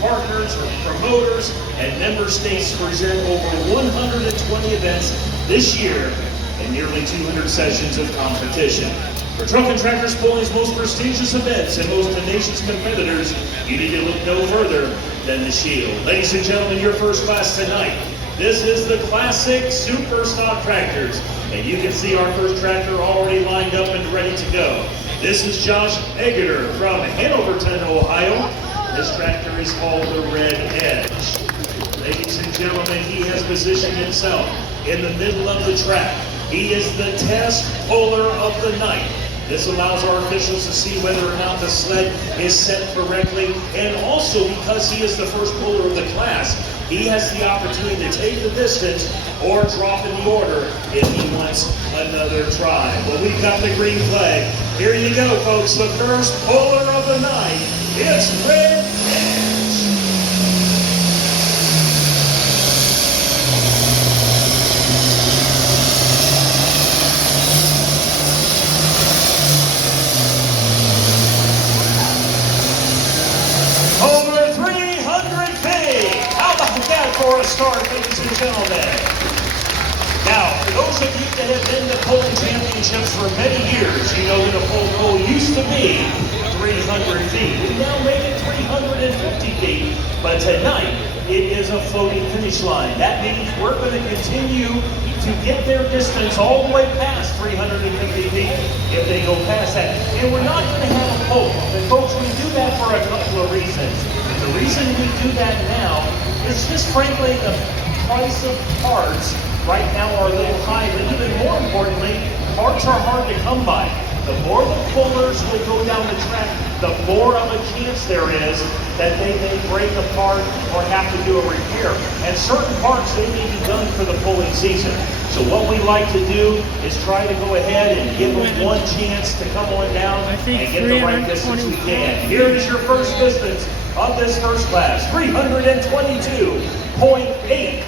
partners, promoters, and member states present over 120 events this year and nearly 200 sessions of competition. For Truck and Tractors Polling's most prestigious events and most tenacious competitors, you need to look no further than the Shield. Ladies and gentlemen, your first class tonight. This is the Classic Super Stock Tractors, and you can see our first tractor already lined up and ready to go. This is Josh Eggeter from Hanoverton, Ohio. This tractor is called the Red Edge. Ladies and gentlemen, he has positioned himself in the middle of the track. He is the test puller of the night. This allows our officials to see whether or not the sled is set correctly, and also because he is the first puller of the class, he has the opportunity to take the distance or drop in the order if he wants another try. Well, we've got the green flag. Here you go, folks. The first puller of the night, it's Red Edge. Over 300 feet. How about that for a start, ladies and gentlemen? Now, for those of you that have been to pulling championships for many years, you know that a pole goal used to be 300 feet. We now make it 350 feet, but tonight it is a floating finish line. That means we're going to continue to get their distance all the way past 350 feet if they go past that. And we're not going to have a pole. And folks, we do that for a couple of reasons. The reason we do that now is just frankly the price of parts right now are a little high, but even more importantly, parts are hard to come by. The more the pullers will go down the track, the more of a chance there is that they may break apart or have to do a repair. And certain parts, they may be done for the pulling season. So what we like to do is try to go ahead and give them one chance to come on down and get the right distance we can. Here is your first distance of this first class, 322.81 feet.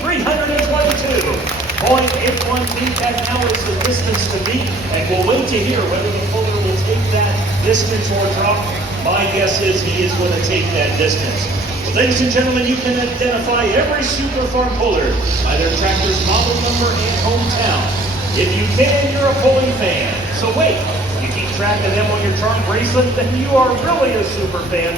322.81 feet. That now is the distance to beat, and we'll wait to hear whether the puller will take that distance or drop. My guess is he is going to take that distance. Well, ladies and gentlemen, you can identify every Super Farm puller by their tractor's model number and hometown. If you can, you're a pulling fan. So wait, you keep track of them on your charm bracelet, then you are really a super fan.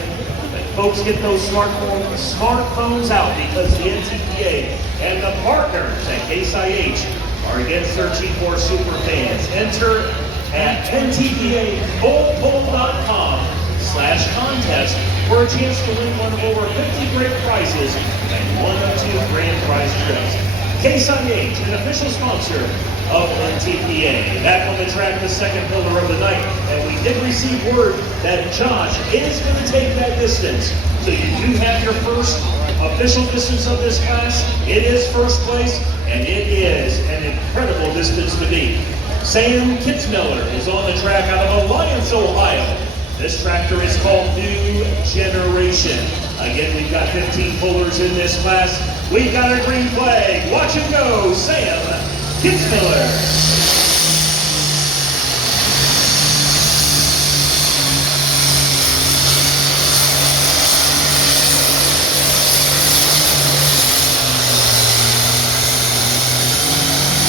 Folks, get those smartphones out because the NTPA and the partners at Case IH are again searching for super fans. Enter at ntpabullpull.com/contest for a chance to win one of over 50 great prizes and one of 2 grand prize trips. Case IH, an official sponsor of NTPA. Back on the track, the second puller of the night, and we did receive word that Josh is going to take that distance. So you do have your first official distance of this class. It is first place, and it is an incredible distance to beat. Sam Kitzmiller is on the track out of Alliance, Ohio. This tractor is called New Generation. Again, we've got 15 pullers in this class. We've got a green flag. Watch and go, Sam Kitzmiller.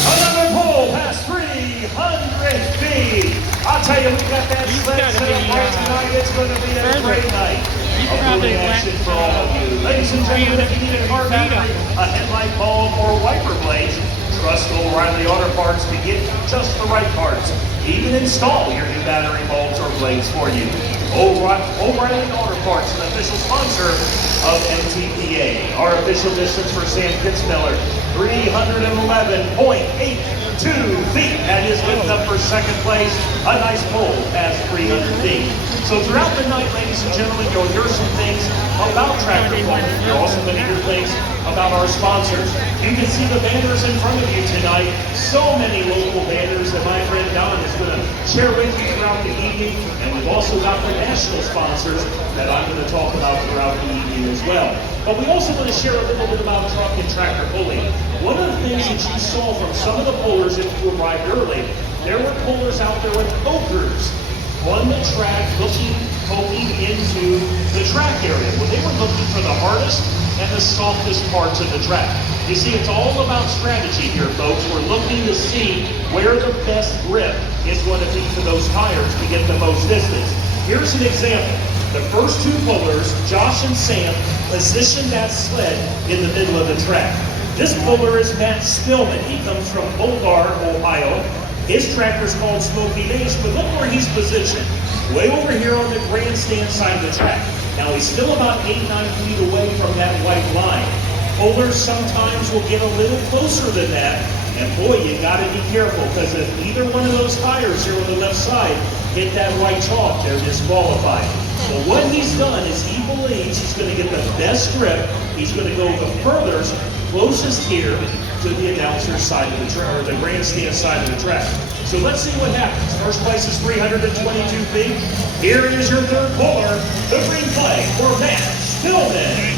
Another pull past 300 feet. I'll tell you, we got that sled set up right tonight. It's going to be a great night. Probably action for all of you. Ladies and gentlemen, if you need a car battery, a headlight bulb, or wiper blades, trust O'Reilly Auto Parts to get just the right parts. Even install your new battery bulbs or blades for you. O'Reilly Auto Parts, an official sponsor of NTPA. Our official distance for Sam Kitzmiller, 311.82 feet. That is good enough for second place. A nice pull past 300 feet. So throughout the night, ladies and gentlemen, you'll hear some things about tractor pulling. You're also going to hear things about our sponsors. You can see the banners in front of you tonight. So many local banners that my friend Don is going to share with you throughout the evening. And we've also got the national sponsors that I'm going to talk about throughout the evening as well. But we also want to share a little bit about truck and tractor pulling. One of the things that you saw from some of the pullers, if you arrived early, there were pullers out there with ogres. on the track poking into the track area. Well, they were looking for the hardest and the softest parts of the track. You see, it's all about strategy here, folks. We're looking to see where the best grip is going to be for those tires to get the most distance. Here's an example. The first two pullers, Josh and Sam, positioned that sled in the middle of the track. This puller is Matt Spillman. He comes from Boulder, Ohio. His tractor's called Smoky Days, but look where he's positioned. Way over here on the grandstand side of the track. Now he's still about 8-9 feet away from that white line. Pullers sometimes will get a little closer than that, and boy, you gotta be careful, because if either one of those tires here on the left side hit that white chalk, they're disqualified. So what he's done is he believes he's gonna get the best grip. He's gonna go the furthest, closest here to the announcer's side of the track, or the grandstand side of the track. So let's see what happens. First place is 322 feet. Here is your third puller, the green flag for Matt Spillman.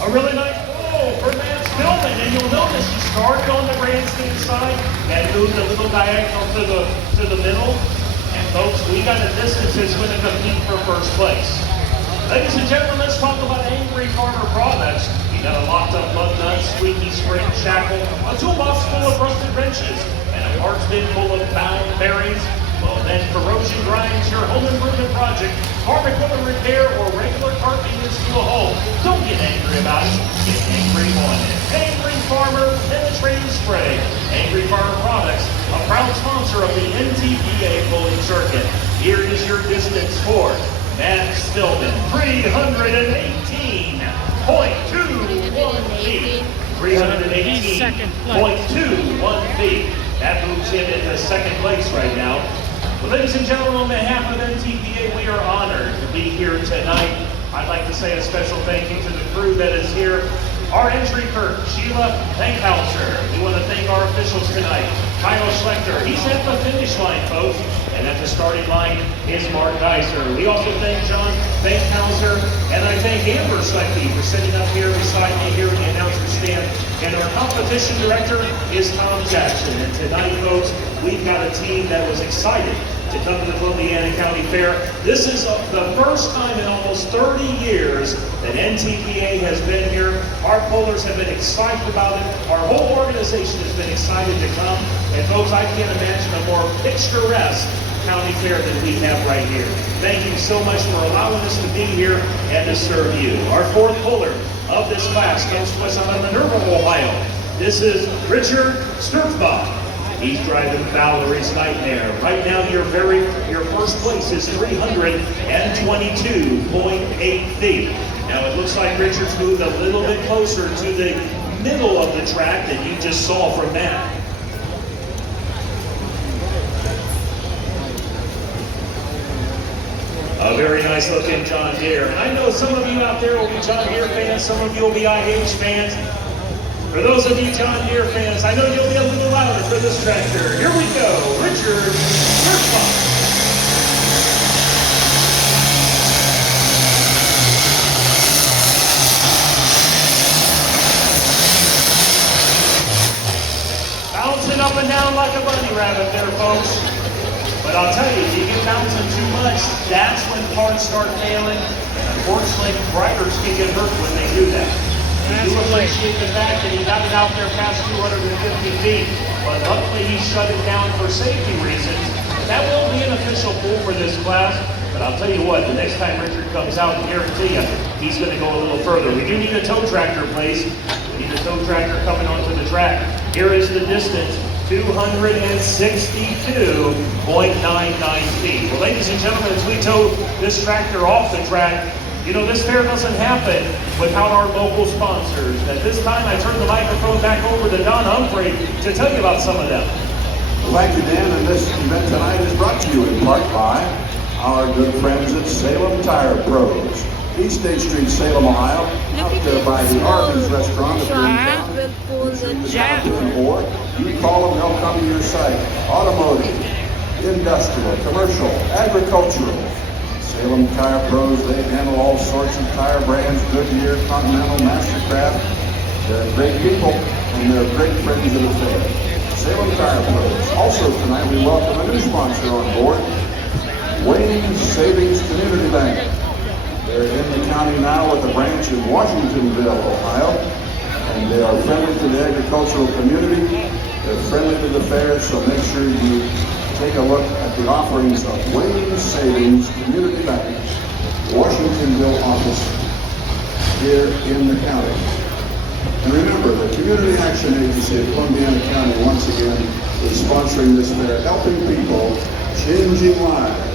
A really nice pull for Matt Spillman, and you'll notice he started on the grandstand side and moved a little diagonal to the middle. And folks, we got a distance that's going to compete for first place. Ladies and gentlemen, let's talk about Angry Farmer products. You got a locked up lug nut, squeaky spring shackle, a toolbox full of rusted wrenches, and a parts bin full of bound bearings. Well, then corrosion grinds your home improvement project, farm equipment repair, or regular cart maintenance to a home. Don't get angry about it. Get angry on it. Angry Farmer Penetrating Spray. Angry Farmer Products, a proud sponsor of the NTPA Pulling Circuit. Here is your distance for Matt Spillman, 318.21 feet. 318.21 feet. That moves him into second place right now. Well, ladies and gentlemen, on behalf of NTPA, we are honored to be here tonight. I'd like to say a special thank you to the crew that is here. Our entry clerk, Sheila Bankhauser. We want to thank our officials tonight. Kyle Schlechter, he's at the finish line, folks. And at the starting line is Mark Geiser. We also thank John Bankhauser, and I thank Amber Schlechte for sitting up here beside me here in the announcer stand. And our competition director is Tom Jackson. And tonight, folks, we've got a team that was excited to come to the Columbiana County Fair. This is the first time in almost 30 years that NTPA has been here. Our pullers have been excited about it. Our whole organization has been excited to come. And folks, I can't imagine a more picturesque county fair than we have right here. Thank you so much for allowing us to be here and to serve you. Our fourth puller of this class comes to us out of Minerva, Ohio. This is Richard Sturfbach. He's driving Valerie's Nightmare. Right now, your first place is 322.8 feet. Now, it looks like Richard's moved a little bit closer to the middle of the track than you just saw from that. A very nice looking John Deere. And I know some of you out there will be John Deere fans, some of you will be IH fans. For those of you John Deere fans, I know you'll be a little louder for this tractor. Here we go, Richard Sturfbach. Bouncing up and down like a bunny rabbit there, folks. But I'll tell you, if you get bouncing too much, that's when parts start failing. And unfortunately, riders can get hurt when they do that. We do appreciate the fact that he got it out there past 250 feet, but luckily he shut it down for safety reasons. That will be an official pull for this class, but I'll tell you what, the next time Richard comes out, I guarantee you, he's going to go a little further. We do need a tow tractor, please. We need a tow tractor coming onto the track. Here is the distance, 262.99 feet. Well, ladies and gentlemen, as we tow this tractor off the track, you know, this fair doesn't happen without our local sponsors. At this time, I turn the microphone back over to Don Humphrey to tell you about some of them. Well, thank you, Dan, and this event tonight is brought to you in part by our good friends at Salem Tire Pros. East State Street, Salem, Ohio, out there by the Arby's restaurant. Truck will pull the jack. Or you call them, they'll come to your site. Automotive, industrial, commercial, agricultural. Salem Tire Pros, they handle all sorts of tire brands, Goodyear, Continental, Mastercraft. They're great people, and they're great friends of the fair. Salem Tire Pros. Also tonight, we welcome a new sponsor on board, Wayne Savings Community Bank. They're in the county now with a branch in Washingtonville, Ohio, and they are friendly to the agricultural community. They're friendly to the fair, so make sure you take a look at the offerings of Wayne Savings Community Bank, Washingtonville office here in the county. And remember, the Community Action Agency of Columbiana County once again is sponsoring this fair, helping people, changing lives.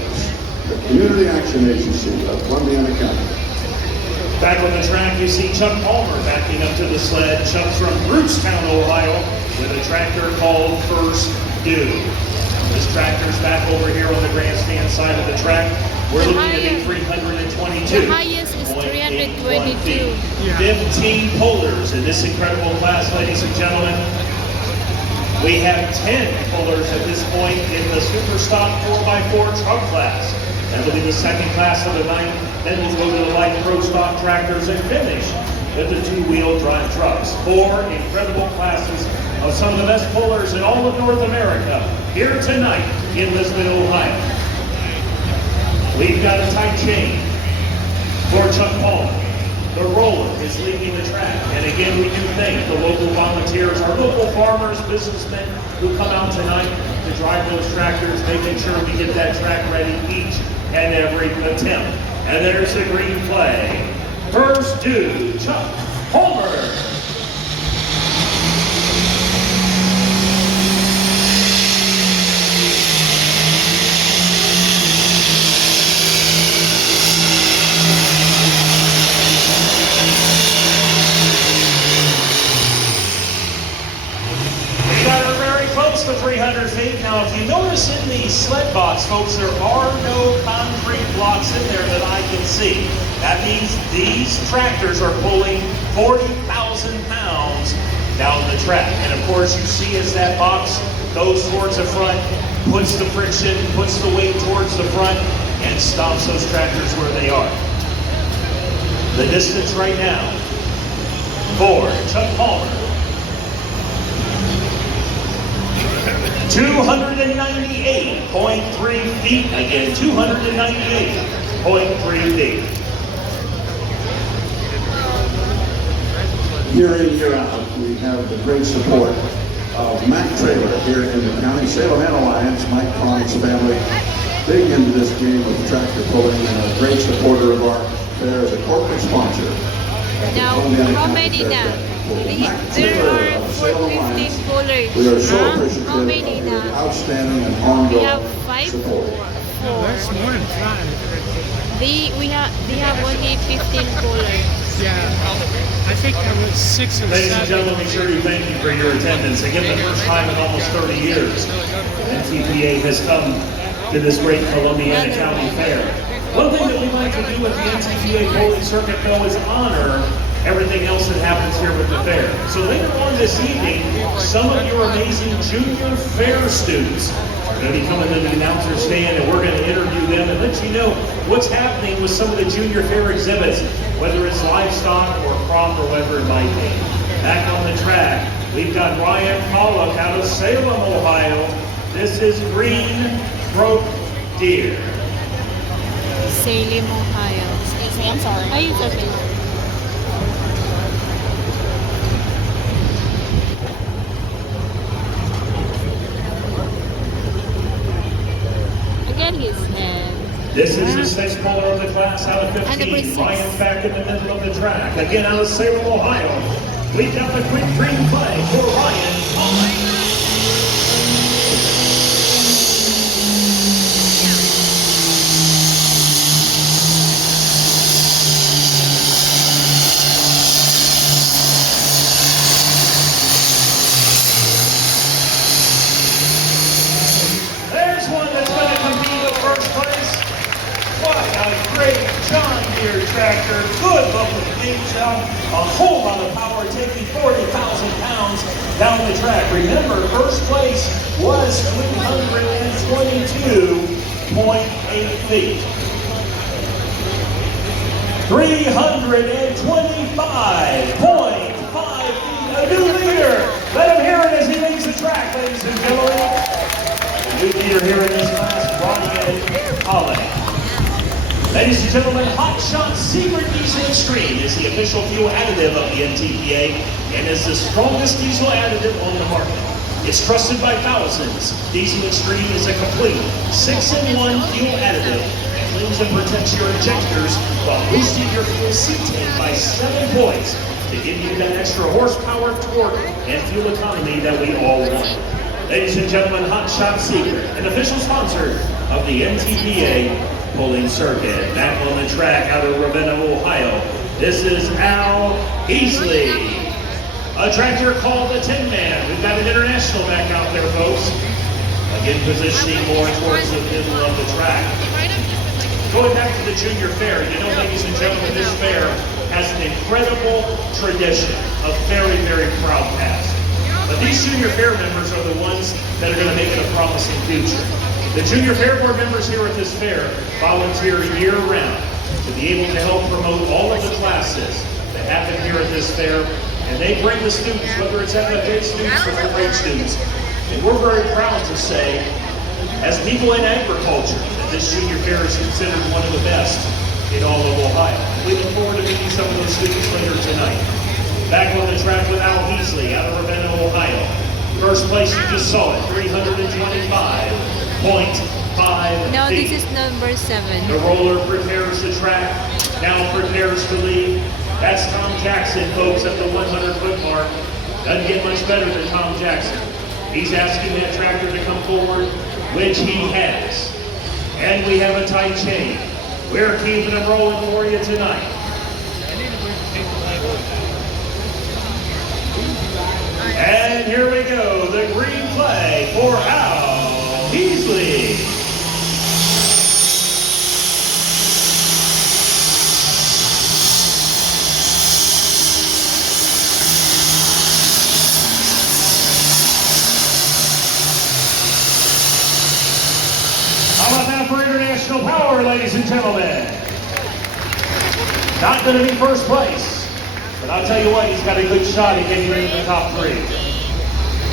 The Community Action Agency of Columbiana County. Back on the track, you see Chuck Palmer backing up to the sled. Chuck's from Brucetown, Ohio, with a tractor called First Due. This tractor's back over here on the grandstand side of the track. We're looking at a 322. The highest is 322. 15 pullers in this incredible class, ladies and gentlemen. We have 10 pullers at this point in the Super Stock 4x4 truck class. That'll be the second class of the night. Then we'll go to the light pro stock tractors and finish with the two-wheel drive trucks. 4 incredible classes of some of the best pullers in all of North America here tonight in Lisbon, Ohio. We've got a tight chain for Chuck Palmer. The roller is leading the track. And again, we do thank the local volunteers, our local farmers, businessmen who come out tonight to drive those tractors, making sure we get that track ready each and every attempt. And there's the green flag. First Due, Chuck Palmer. To 300 feet. Now, if you notice in the sled box, folks, there are no concrete blocks in there that I can see. That means these tractors are pulling 40,000 pounds down the track. And of course, you see as that box goes towards the front, puts the friction, puts the weight towards the front, and stops those tractors where they are. The distance right now for Chuck Palmer, 298.3 feet. Again, 298.3 feet. Year in, year out, we have the great support of Mac Trailer here in the county. Salem and Alliance, Mike Connick's family, big into this game of tractor pulling and a great supporter of our fair as a corporate sponsor. Now, how many now? There are 15 pullers. We are so appreciative How many of your now? outstanding and We ongoing have 5 support. or 4. That's more than 5. They have only 15 pullers. Yeah, I think there was 6 or 7. Ladies and gentlemen, we sure do thank you for your attendance. Again, the first time in almost 30 years, NTPA has come to this great Columbiana County Fair. One thing that we like to do with the NTPA Bowling Circuit, though, is honor everything else that happens here with the fair. So later on this evening, some of your amazing junior fair students are going to be coming to the announcer stand, and we're going to interview them and let you know what's happening with some of the junior fair exhibits, whether it's livestock or crop or whatever it might be. Back on the track, we've got Ryan Pollock out of Salem, Ohio. This is Green Throat Deer. Salem, Ohio. Excuse me, I'm sorry. Ay, it's okay. Again, his hand. This is the sixth puller of the class out of And the 15. six. Ryan's back in the middle of the track. Again, out of Salem, Ohio. We've got the quick green flag for Ryan Pollock. There's one that's going to compete with first place. What a great John Deere tractor. Good looking things out. A whole lot of power, taking 40,000 pounds down the track. Remember, first place was 322.8 feet. 325.5 feet. A new leader. Let him hear it as he leaves the track, ladies and gentlemen. The new leader here in this class, Ronnie Holland. Ladies and gentlemen, Hot Shot Secret Diesel Extreme is the official fuel additive of the NTPA and is the strongest diesel additive on the market. It's trusted by thousands. Diesel Extreme is a complete 6-in-1 fuel additive that cleans and protects your injectors while boosting your fuel C tank by 7 points to give you that extra horsepower, torque, and fuel economy that we all want. Ladies and gentlemen, Hot Shot Secret, an official sponsor of the NTPA pulling circuit. Back on the track out of Ravenna, Ohio, this is Al Easley. A tractor called the Tin Man. We've got an international back out there, folks. Again, positioning more towards the middle of the track. Going back to the junior fair, you know, ladies and gentlemen, this fair has an incredible tradition, a very, very proud past. But these junior fair members are the ones that are going to make it a promising future. The junior fair board members here at this fair volunteer year-round to be able to help promote all of the classes that happen here at this fair, and they bring the students, whether it's FFA students or grade students. And we're very proud to say, as people in agriculture, that this junior fair is considered one of the best in all of Ohio. We look forward to meeting some of those students later tonight. Back on the track with Al Heasley out of Ravenna, Ohio. First place, you just saw it, 325.5 No, feet. this is number 7. The roller prepares the track, now prepares to lead. That's Tom Jackson, folks, at the 100-foot mark. Doesn't get much better than Tom Jackson. He's asking that tractor to come forward, which he has. And we have a tight chain. We're keeping them rolling for you tonight. And here we go, the green flag for Al Beasley. How about that for international power, ladies and gentlemen? Not going to be first place. But I'll tell you what, he's got a good shot at getting into the top 3.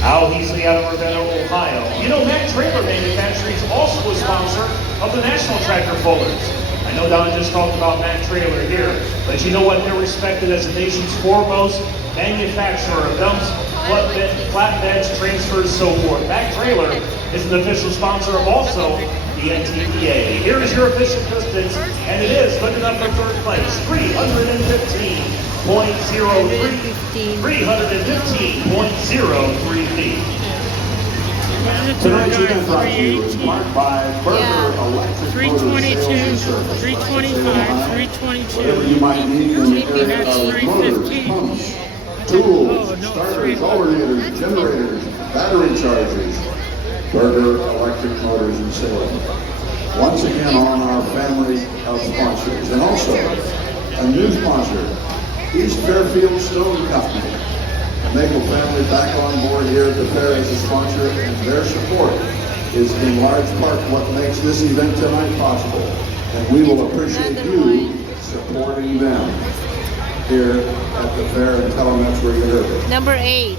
Al Heasley out of Ravenna, Ohio. You know, Mac Trailer Manufacturing is also a sponsor of the National Tractor Pullers. I know Don just talked about Mac Trailer here, but you know what? They're respected as the nation's foremost manufacturer of dumps, flatbeds, transfers, so forth. Mac Trailer is an official sponsor of also the NTPA. Here is your official distance, and it is looking up for third place, 315.03 feet. Tonight's event brought to you in part by Burger Electric 322, 325, 322. Whatever you might need in the area of motors, 315. pumps, tools, starters, alternators, generators, battery chargers. Burger Electric Motors in Salem. Once again on our family of sponsors. And also, a new sponsor, East Fairfield Stone Company. The Maple family back on board here at the fair as a sponsor, and their support is in large part what makes this event tonight possible. And we will appreciate you supporting them here at the fair and tell them that's where you live. Number 8.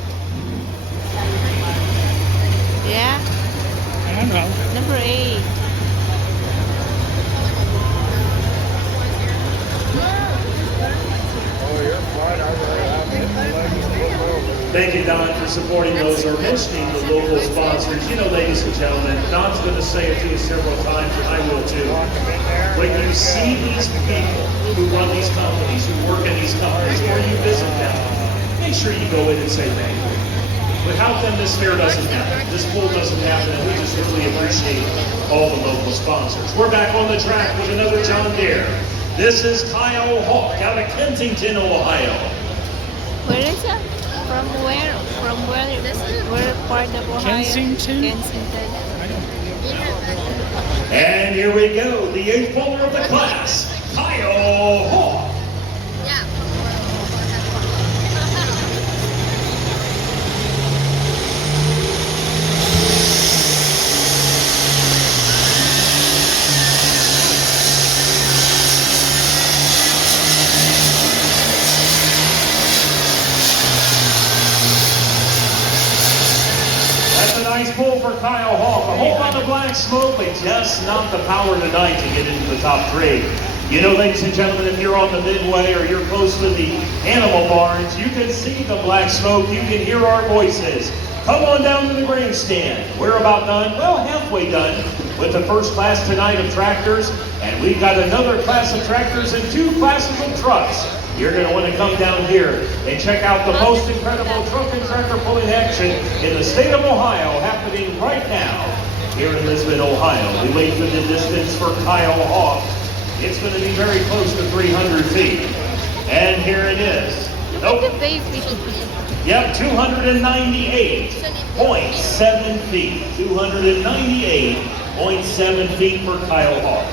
Yeah? I don't know. Number 8. Thank you, Don, for supporting those or mentioning the local sponsors. You know, ladies and gentlemen, Don's going to say it to you several times, and I will too. When you see these people who run these companies, who work in these companies, or you visit them, make sure you go in and say thank you. Without them, this fair doesn't happen. This pull doesn't happen, and we just really appreciate all the local sponsors. We're back on the track with another John Deere. This is Kyle Hawk out of Kensington, Ohio. Where is it? From where? From where part of Ohio? Kensington? Kensington. And here we go, the 8th bowler of the class, Kyle Hawk. That's a nice pull for Kyle Hawk. A hole on the black smoke, but just not the power tonight to get into the top 3. You know, ladies and gentlemen, if you're on the midway or you're close to the animal barns, you can see the black smoke. You can hear our voices. Come on down to the grandstand. We're about done, well, halfway done with the first class tonight of tractors. And we've got another class of tractors and 2 classes of trucks. You're going to want to come down here and check out the most incredible truck and tractor pulling action in the state of Ohio happening right now here in Lisbon, Ohio. We wait for the distance for Kyle Hawk. It's going to be very close to 300 feet. And here it is. Look at the baby. Yep, 298.7 feet. 298.7 feet for Kyle Hawk.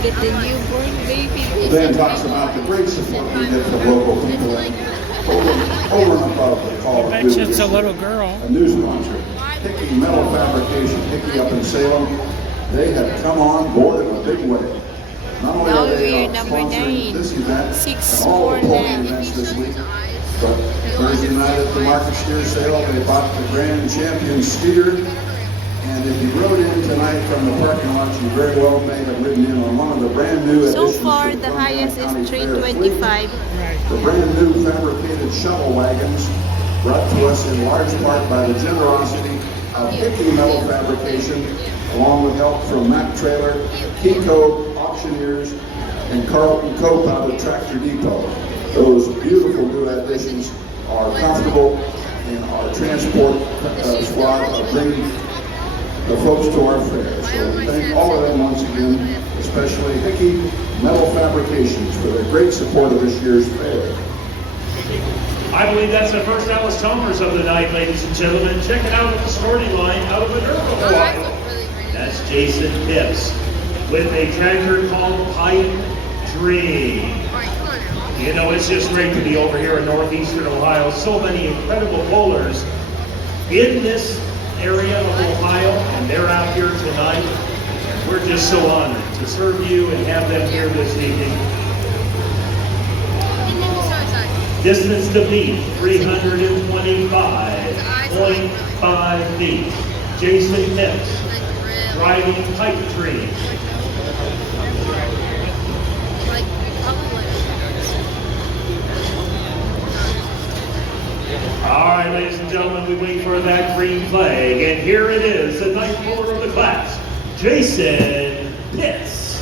Get the newborn baby. Dan talks about the great support we get from local people over and above the call of I bet duty. you it's a little girl. A new sponsor, Hickey Metal Fabrication, Hickey up in Salem. They have come on board in a big way. Not only Now are they we're number sponsoring 9. this event 6 and all the more polling than. events this week, but Thursday night at the Market Steer Sale, they bought the Grand Champion steer. And if you rode in tonight from the parking lot, you very well may have ridden in on one of the brand new So additions far, to the Columbiana highest County is Fair 325. Right. the brand new fabricated shuttle wagons brought to us in large part by the generosity of Hickey Metal Fabrication, along with help from Mack Trailer, Kiko Auctioneers, and Carlton Cope out of Tractor Depot. Those beautiful new additions are comfortable, and our transport squad are bringing the folks to our fair. So we thank all of them once again, especially Hickey Metal Fabrications for their great support of this year's fair. I believe that's the first Dallas Chalmers of the night, ladies and gentlemen. Check it out at the starting line out of Minerva, Ohio. That's Jason Pitts with a tractor called Pipe Dream. You know, it's just great to be over here in northeastern Ohio. So many incredible bowlers in this area of Ohio, and they're out here tonight. We're just so honored to serve you and have them here this evening. Distance to beat, 325.5 feet. Jason Pitts, driving Pipe Dream. All right, ladies and gentlemen, we wait for that green flag, and here it is, the 9th bowler of the class, Jason Pitts.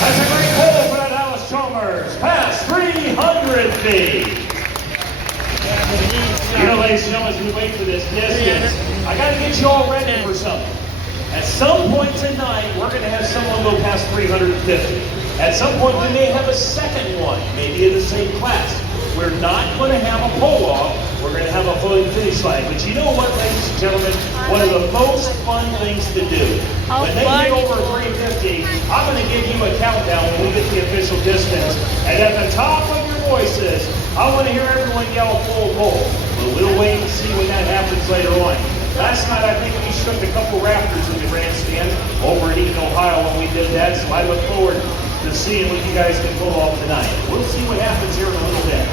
That's a great pull for that Dallas Chalmers, past 300 feet. You know, ladies and gentlemen, as we wait for this distance, I got to get you all ready for something. At some point tonight, we're going to have someone go past 350. At some point, we may have a second one, maybe in the same class. We're not going to have a pull-off. We're going to have a full finish line. But you know what, ladies and gentlemen? One of the most fun things to do. When they get over 350, I'm going to give you a countdown when we get the official distance. And at the top of your voices, I want to hear everyone yell full pull. But we'll wait and see when that happens later on. Last night, I think we shook a couple rafters in the grandstand over in Eaton, Ohio when we did that. So I look forward to seeing what you guys can pull off tonight. We'll see what happens here in a little bit.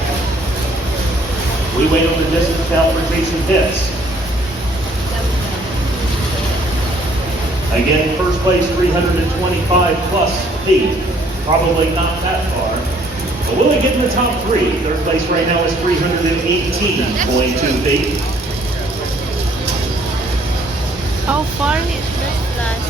We wait on the distance now for Jason Pitts. Again, first place 325 plus feet. Probably not that far. But will he get in the top 3? Third place right now is 318.2 feet. How far is this last?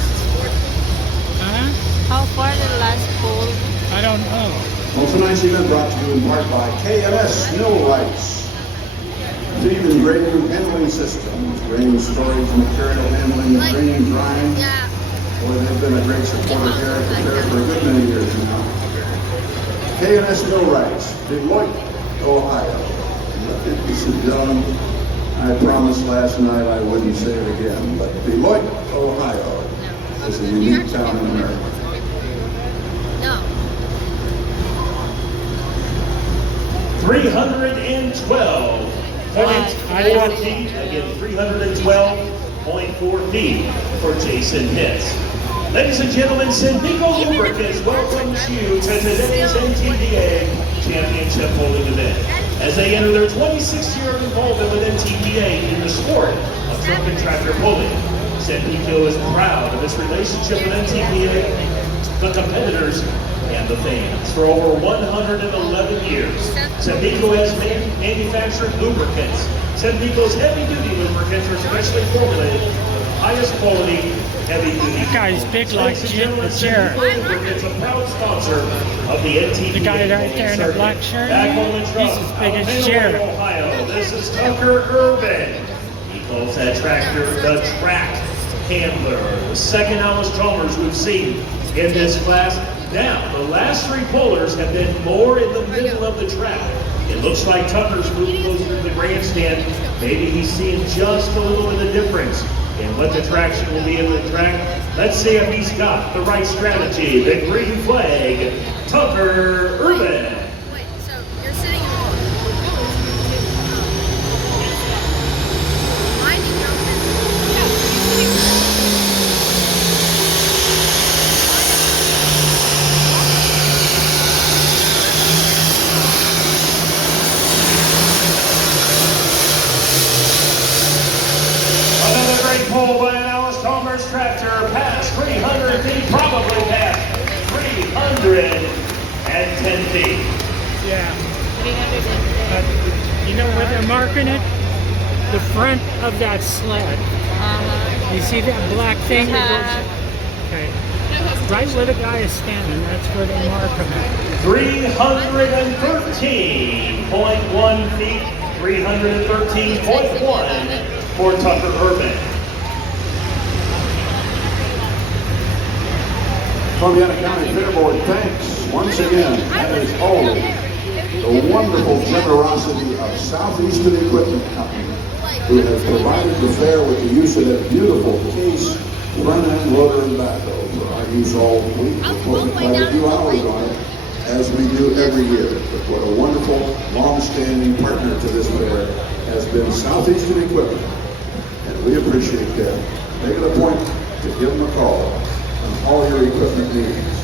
Huh? How far the last pole? I don't know. Well, tonight's event brought to you in part by KMS Millwrights. Feed and grading handling systems, grain storage, material handling, green drying. Boy, they've been a great supporter here at the fair for a good many years now. KMS Millwrights, Deloitte, Ohio. Ladies and gentlemen, I promised last night I wouldn't say it again, but Deloitte, Ohio is a unique town in America. No. 312.4 feet. Again, 312.4 feet for Jason Hitz. Ladies and gentlemen, Senvico Lubricants welcomes you to today's NTPA Championship Holding event. As they enter their 26th year of involvement with NTPA in the sport of truck and tractor pulling, Senvico is proud of its relationship with NTPA, the competitors, and the fans. For over 111 years, Senvico has manufactured lubricants. Senvico's heavy-duty lubricants are specially formulated with the highest quality heavy-duty. That guy's big like Jared. It's a proud sponsor of the NTPA. The guy right there in the black shirt, he's as big as Jared. Ohio. This is Tucker Urban. He calls that tractor the track handler. The second Alice Chalmers we've seen in this class. Now, the last three pullers have been more in the middle of the track. It looks like Tucker's moving closer to the grandstand. Maybe he's seeing just a little bit of difference in what the traction will be in the track. Let's see if he's got the right strategy. The green flag, Tucker Urban. Wait, so you're sitting in the Another great pull by an Alice Chalmers tractor, past 300 feet, probably past 310 feet. Yeah. You know where they're marking it? The front of that sled. You see that black thing that goes? Okay. Right where the guy is standing, that's where they mark him at. 313.1 feet, 313.1 for Tucker Urban. Columbiana County Fair Board thanks once again, as always, the wonderful generosity of Southeastern Equipment Company, who has provided the fair with the use of that beautiful case, front end loader and backhoe for our use all week. We're putting quite a few hours on it, as we do every year. But what a wonderful, long-standing partner to this fair has been Southeastern Equipment, and we appreciate that. Make it a point to give them a call on all your equipment needs.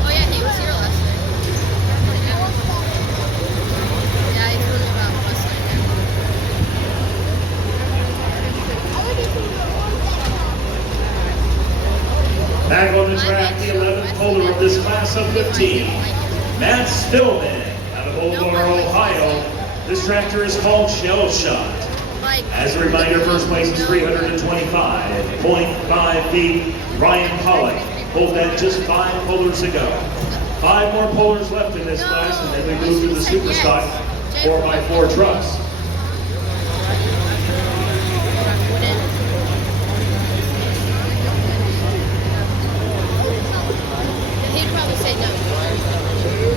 Oh yeah, he was here last night. Yeah, he told me about last night. Back on the track, the 11th puller of this class of 15, Matt Stillman, out of Old Ohio. This tractor is called Shell Shot. As a reminder, first place is 325.5 feet. Ryan Pollock pulled that just 5 pullers ago. 5 more pullers left in this class, and then we move to the super stock 4x4 trucks. He'd probably say no.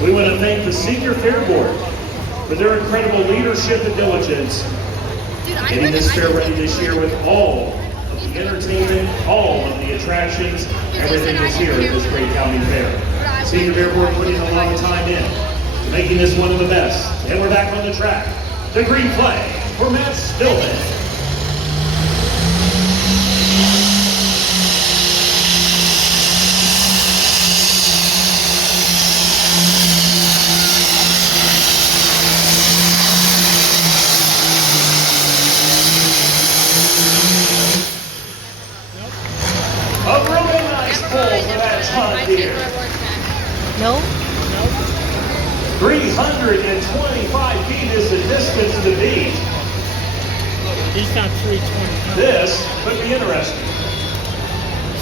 We want to thank the Senior Fair Board for their incredible leadership and diligence, getting this fair ready this year with all of the entertainment, all of the attractions, everything is here at this great county fair. Senior Fair Board putting a lot of time in, making this one of the best. And we're back on the track. The green flag for Matt Stillman. A really nice pull for that John Deere. No? 325 feet is the distance to the beach. He's not 325. This could be interesting.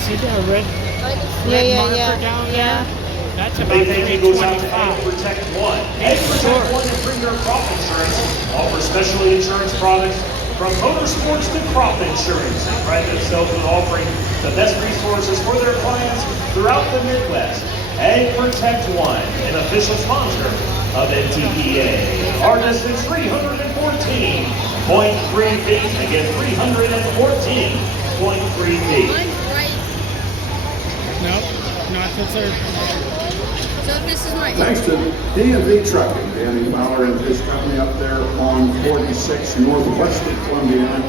see that red Yeah, marker down there? That's about Big thank you goes out to Ag 325. Protect One. Ag Protect One and Premier Crop Insurance offers specialty insurance products from motorsports to crop insurance. They pride themselves in offering the best resources for their clients throughout the Midwest. Ag Protect One, an official sponsor of NTPA. Our distance 314.3 feet. Again, 314.3 feet. Nope, not the third. So this is my. Thanks to D&V Trucking, Danny Fowler and his company up there on 46 northwest of Columbiana.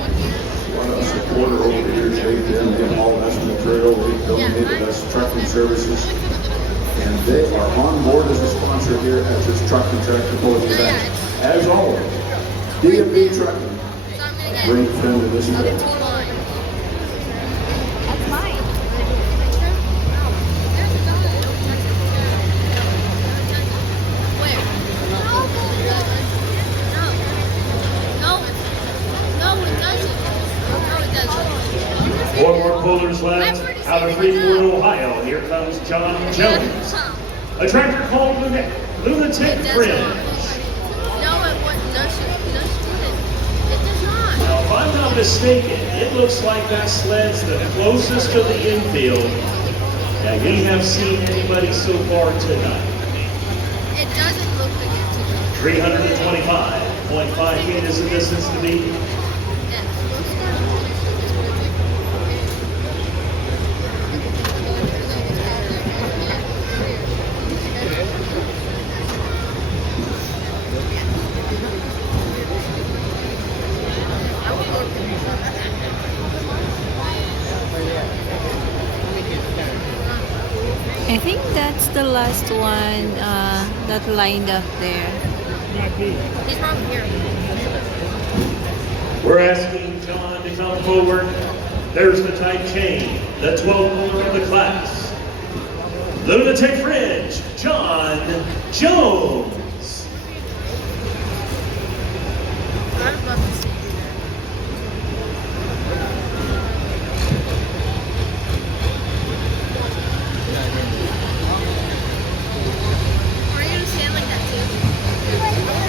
What a supporter over the years they've been. They hauled us material, they've donated us trucking services. And they are on board as a sponsor here at this trucking tractor pulling event. As always, D&V Trucking, So I'm gonna get. great friend of this Okay, event. total line. That's mine. Where? No, it doesn't. No, it doesn't. Four more pullers left out of Freeport, Ohio. Here comes John Jones. A tractor called Lunatic Fringe. No, it doesn't. It does not. Now, if I'm not mistaken, it looks like that sled's the closest to the infield that we have seen anybody so far tonight. It doesn't look like it's 325.5 feet is the distance to beat. I think that's the last one that lined up there. Might be. He's probably here. We're asking John to come forward. There's the tight chain, the 12th puller of the class. Lunatic Fringe, John Jones. I'd love to see you there. Are you gonna stand like that too?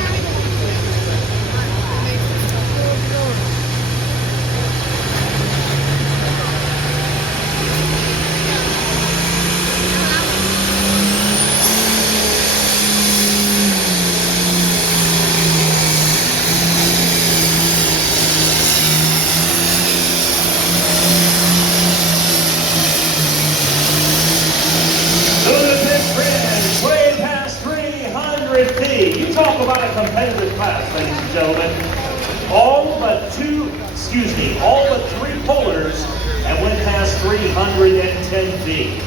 Lunatic Fringe, way past 300 feet. You talk about a competitive class, ladies and gentlemen. All but three pullers have went past 310 feet.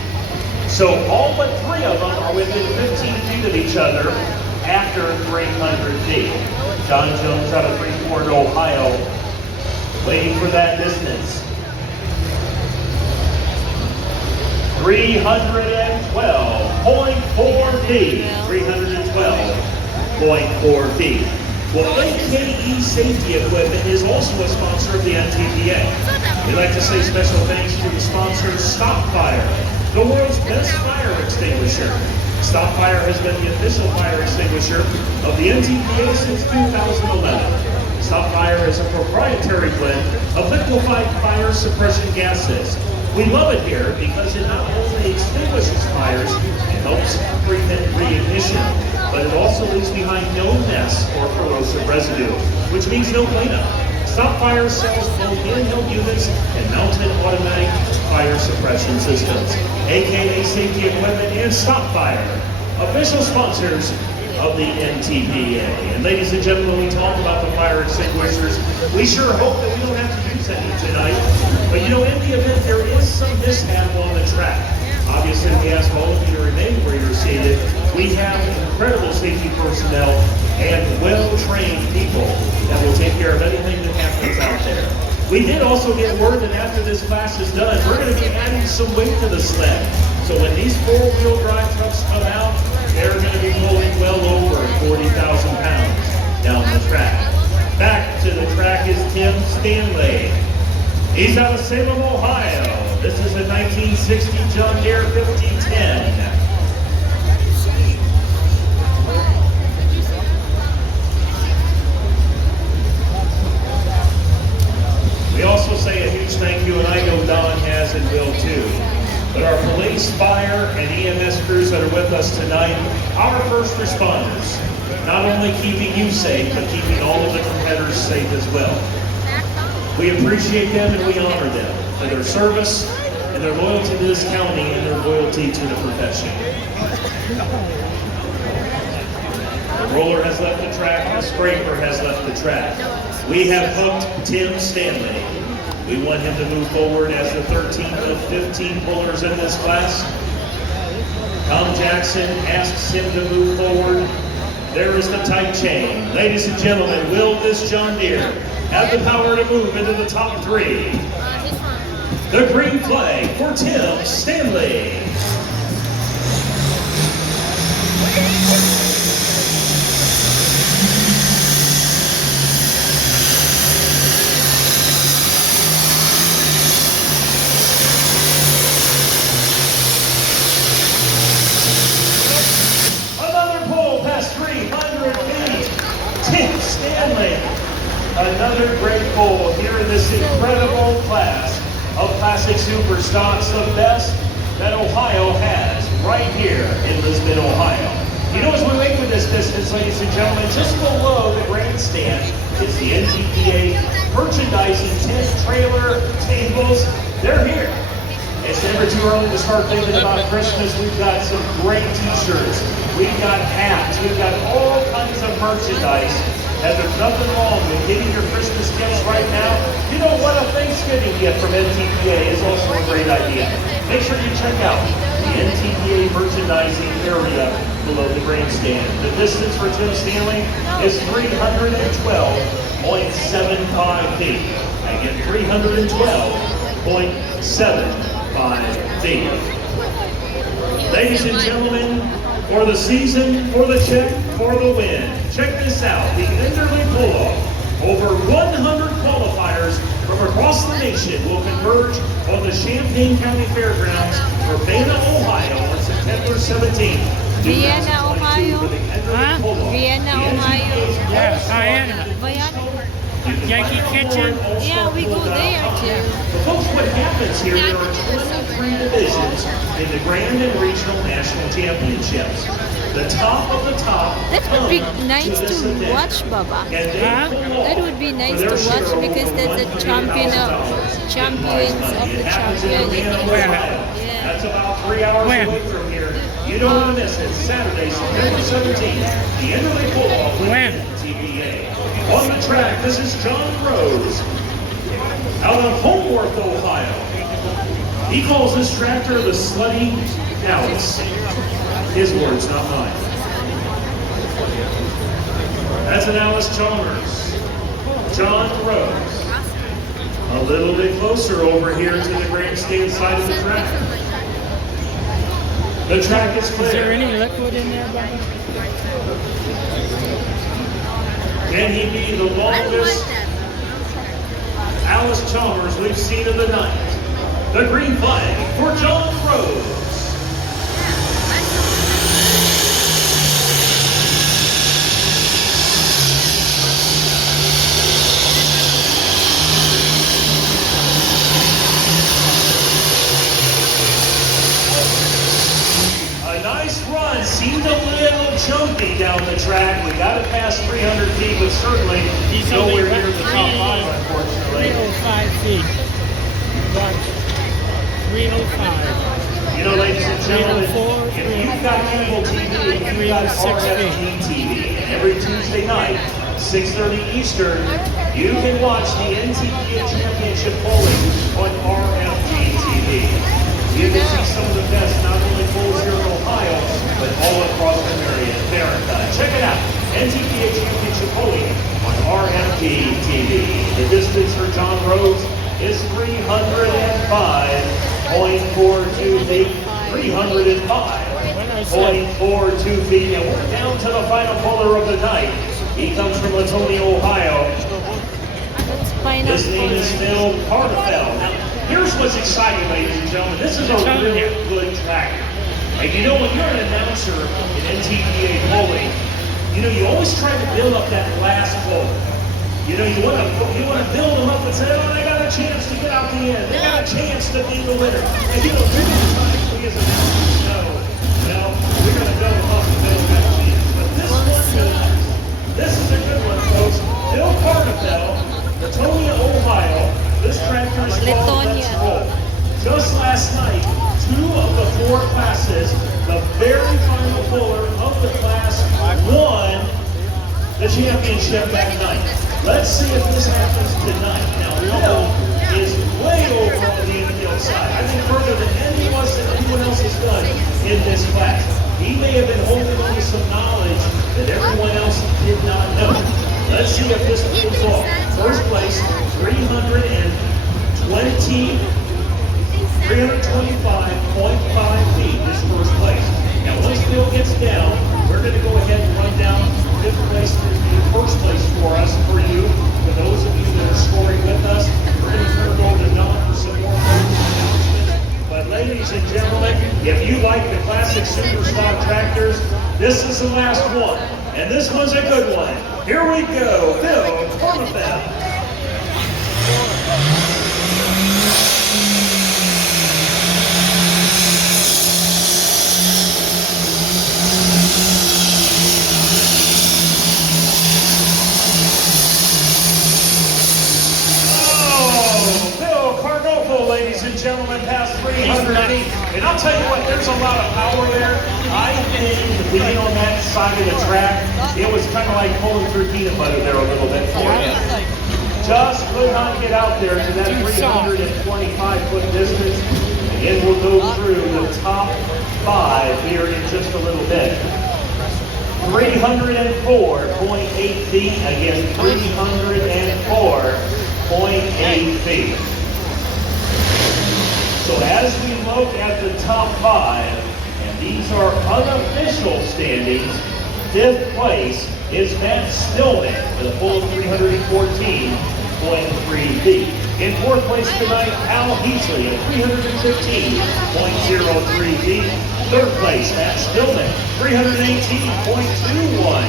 So all but three of them are within 15 feet of each other after 300 feet. John Jones out of Freeport, Ohio, waiting for that distance. 312.4 feet. 312.4 feet. Well, AKE Safety Equipment is also a sponsor of the NTPA. We'd like to say special thanks to the sponsor, Stop Fire, the world's best fire extinguisher. Stop Fire has been the official fire extinguisher of the NTPA since 2011. Stop Fire is a proprietary blend of liquefied fire suppression gases. We love it here because it not only extinguishes fires, it helps prevent reignition, but it also leaves behind no mess or corrosive residue, which means no cleanup. Stop Fire sells both handheld units and mounted automatic fire suppression systems, aka Safety Equipment and Stop Fire, official sponsors of the NTPA. And ladies and gentlemen, we talk about the fire extinguishers. We sure hope that we don't have to use any tonight. But you know, in the event there is some mishap on the track, obviously we ask all of you to remain where you're seated. We have incredible safety personnel and well-trained people that will take care of anything that happens out there. We did also get word that after this class is done, we're going to be adding some weight to the sled. So when these four-wheel drive trucks come out, they're going to be pulling well over 40,000 pounds down the track. Back to the track is Tim Stanley. He's out of Salem, Ohio. This is a 1960 John Deere 5010. We also say a huge thank you, and I know Don has and will too. But our police, fire, and EMS crews that are with us tonight, our first responders, not only keeping you safe, but keeping all of the competitors safe as well. We appreciate them and we honor them for their service and their loyalty to this county and their loyalty to the profession. The roller has left the track, the scraper has left the track. We have hooked Tim Stanley. We want him to move forward as the 13th of 15 pullers in this class. Tom Jackson asks him to move forward. There is the tight chain. Ladies and gentlemen, will this John Deere have the power to move into the top three? The green flag for Tim Stanley. Tim Stanley, another great goal here in this incredible class of classic super stocks, the best that Ohio has right here in Lisbon, Ohio. You know, as we wait for this distance, ladies and gentlemen, just below the grandstand is the NTPA merchandising tent, trailer, tables. They're here. It's never too early to start thinking about Christmas. We've got some great t-shirts. We've got hats. We've got all kinds of merchandise. And there's nothing wrong with getting your Christmas gifts right now. You know what? A Thanksgiving gift from NTPA is also a great idea. Make sure you check out the NTPA merchandising area below the grandstand. The distance for Tim Stanley is 312.75 feet. Again, 312.75 feet. Ladies and gentlemen, for the season, for the check, for the win. Check this out, the Enderley Pull-Off. Over 100 qualifiers from across the nation will converge on the Champaign County Fairgrounds, Urbana, Ohio on September 17th. Vienna, Ohio. Huh? Vienna, Ohio. Yeah, Diana. Vienna. Yankee Kitchen. Yeah, we go there too. Folks, what happens here, there are 23 divisions in the Grand and Regional National Championships. The top of the top. That would be nice to this to event. watch, Baba. And they Huh? pull That off would be nice for their to share watch of because over that's the champions of $100,000 the It happens in champions. Urbana, Where? Ohio. Yeah. That's about 3 hours Where? away from here. You don't want to miss it. Saturday, September 17th. The Enderley Pull-Off with When? TBA. On the track, this is John Rose out of Homeworth, Ohio. He calls this tractor the Slutty Dallas. His words, not mine. That's an Alice Chalmers. John Rose. A little bit closer over here to the grandstand side of the track. The track is clear. Is there any liquid in there, Bubba? Can he be the longest Alice Chalmers we've seen of the night? The green flag for John Rose. A nice run, seemed a little jumpy down the track. We got it past 300 feet, but certainly He's only nowhere near the top three- 5, unfortunately. 305 feet. Watch. 305. You know, ladies and gentlemen, 304, if you've got cable TV, if you've got 306 RFG TV, and every Tuesday night, 6:30 Eastern, you can watch the NTPA Championship polling on RFG TV. You can see some of the best, not only polls here in Ohio, but all across America. Check it out, NTPA Championship polling on RFG TV. The distance for John Rose is 305.42 feet. 305.42 feet. And we're down to the final puller of the night. He comes from Latonia, Ohio. final His name is color. Phil Cartafel. Now, here's what's exciting, ladies and gentlemen. This is a really good tractor. And you know, when you're an announcer in NTPA bowling, you know, you always try to build up that last bowl. You know, you want to build them up and say, oh, they got a chance to get out the end. They got a chance to be the winner. And you know, there are times we as announcers know, well, we're going to build them up and build them back in. But this this is a good one, folks. Phil Cartafel, Latonia, Ohio. This tractor is called Let's Roll. Just last night, 2 of the 4 classes, the very final bowler of the class won the championship that night. Let's see if this happens tonight. Now, Phil is way over on the infield side. I think further than anyone else has done in this class. He may have been holding on to some knowledge that everyone else did not know. Let's see if this pulls off. First place, 325.5 feet is first place. Now, once Phil gets down, we're going to go ahead and run down fifth place to first place for us, for you. For those of you that are scoring with us, we're going to turn it over to Don for some more announcements. But ladies and gentlemen, if you like the classic super stock tractors, this is the last one. And this one's a good one. Here we go, Phil Cartafel. Ladies and gentlemen, past 300 feet. And I'll tell you what, there's a lot of power there. I think being on that side of the track, it was kind of like pulling through peanut butter there a little bit for him. Just could not get out there to that 325-foot distance. And we'll go through the top 5 here in just a little bit. 304.8 feet against 304.8 feet. So as we look at the top 5, and these are unofficial standings, 5th place is Matt Stillman with a full of 314.3 feet. In 4th place tonight, Al Heasley at 315.03 feet. 3rd place, Matt Stillman, 318.21.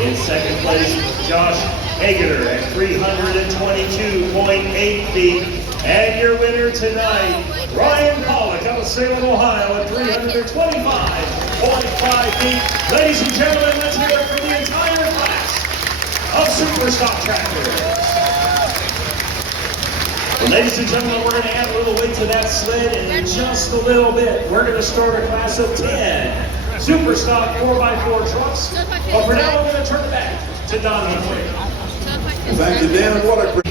In 2nd place, Josh Hageter at 322.8 feet. And your winner tonight, Ryan Pollock out of Salem, Ohio at 325.5 feet. Ladies and gentlemen, let's hear it for the entire class of Super Stock Tractors. Well, ladies and gentlemen, we're going to add a little weight to that sled in just a little bit. We're going to start a class of 10 Super Stock 4x4 trucks. But for now, we're going to turn it back to Don Humphrey. Thank you, Dan. What a great...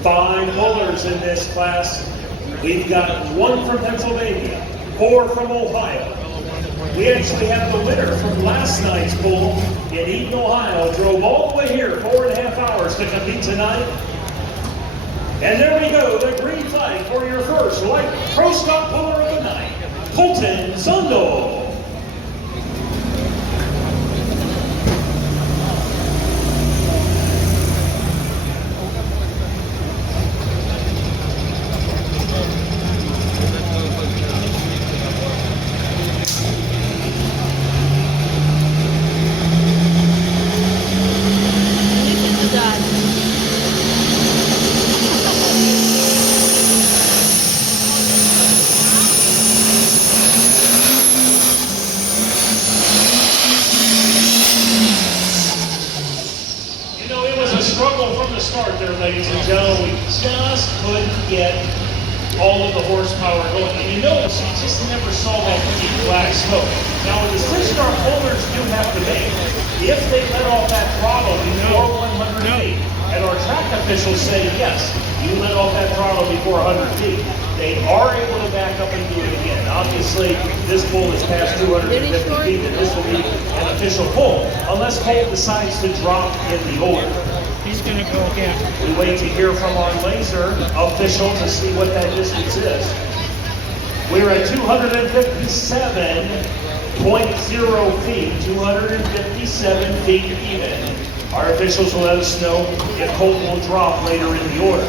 Five bowlers in this class. We've got 1 from Pennsylvania, 4 from Ohio. We actually have the winner from last night's bowl in Eaton, Ohio. Drove all the way here, 4.5 hours to compete tonight. And there we go, the green flag for your first light pro stock bowler of the night, Colton Sundell. Ladies and gentlemen, we just couldn't get all of the horsepower going. And you notice you just never saw that deep black smoke. Now, what the 6-star holders do have to make, if they let off that throttle before 100 feet, and our track officials say, yes, you you let off that throttle before 100 feet, they are able to back up and do it again. Obviously, this bull is past 250 feet, and this will be an official pull, unless Colt decides to drop in the order. He's going to go again. We wait to hear from our laser official to see what that distance is. We're at 257.0 feet, 257 feet even. Our officials will let us know if Colt will drop later in the order.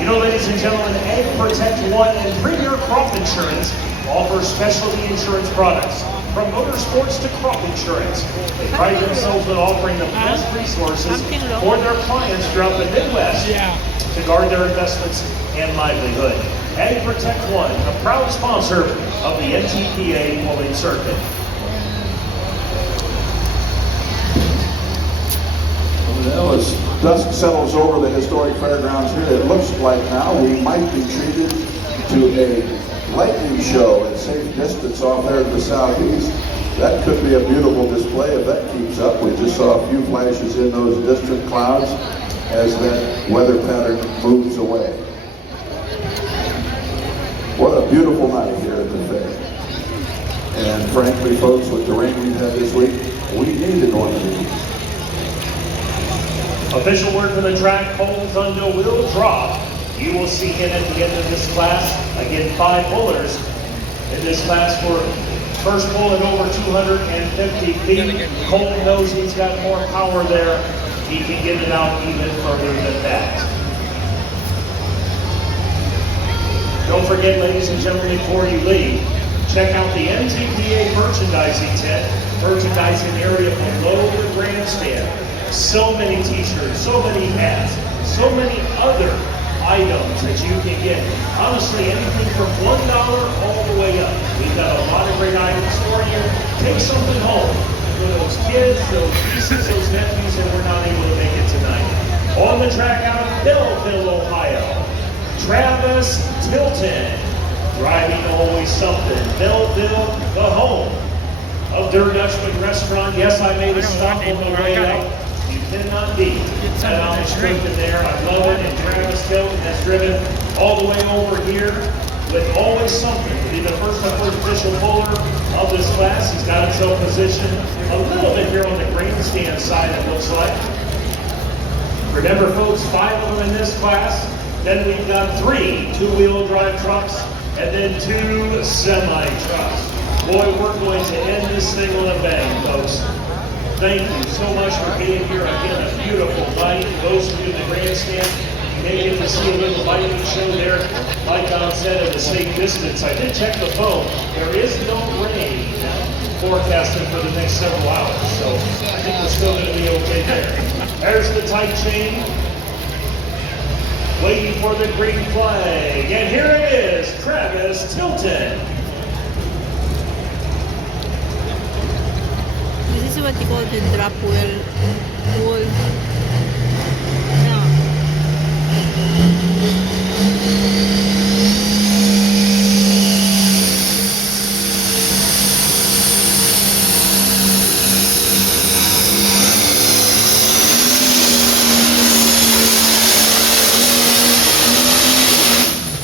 You know, ladies and gentlemen, Ag Protect One and Premier Crop Insurance offer specialty insurance products. From motorsports to crop insurance, they pride themselves on offering the best resources for their clients throughout the Midwest to guard their investments and livelihood. Ag Protect One, a proud sponsor of the NTPA pulling circuit. Well, as dusk settles over the historic fairgrounds here, it looks like now we might be treated to a lightning show at safe distance off there to the southeast. That could be a beautiful display if that keeps up. We just saw a few flashes in those distant clouds as that weather pattern moves away. What a beautiful night here at the fair. And frankly, folks, with the rain we've had this week, we needed one of these. Official word from the track, Colton Sundell will drop. You will see him at the end of this class. Again, 5 pullers in this class for first pull at over 250 feet. Colton knows he's got more power there. He can get it out even further than that. Don't forget, ladies and gentlemen, before you leave, check out the NTPA merchandising tent, merchandising area below the grandstand. So many t-shirts, so many hats, so many other items that you can get. Honestly, anything from $1 all the way up. We've got a lot of great items for you. Take something home for those kids, those nieces, those nephews that were not able to make it tonight. On the track out of Belleville, Ohio, Travis Tilton, driving always something. Belleville, the home of Der Dutchman Restaurant. Yes, I made a stop on the way out. You cannot beat that ounce drinking there. I love it. And Travis Tilton has driven all the way over here with always something. To be the first official puller of this class. He's got himself positioned a little bit here on the grandstand side, it looks like. Remember, folks, 5 of them in this class. Then we've got 3 two-wheel drive trucks and then 2 semi-trucks. Boy, we're going to end this thing on a bang, folks. Thank you so much for being here. Again, a beautiful night. Those of you in the grandstand, you may get to see a little lighting show there, like Don said, at a safe distance. I did check the phone. There is no rain forecasted for the next several hours, so I think we're still going to be okay there. There's the tight chain, waiting for the green flag. And here it is, Travis Tilton. This is what you call the drop wheel. No.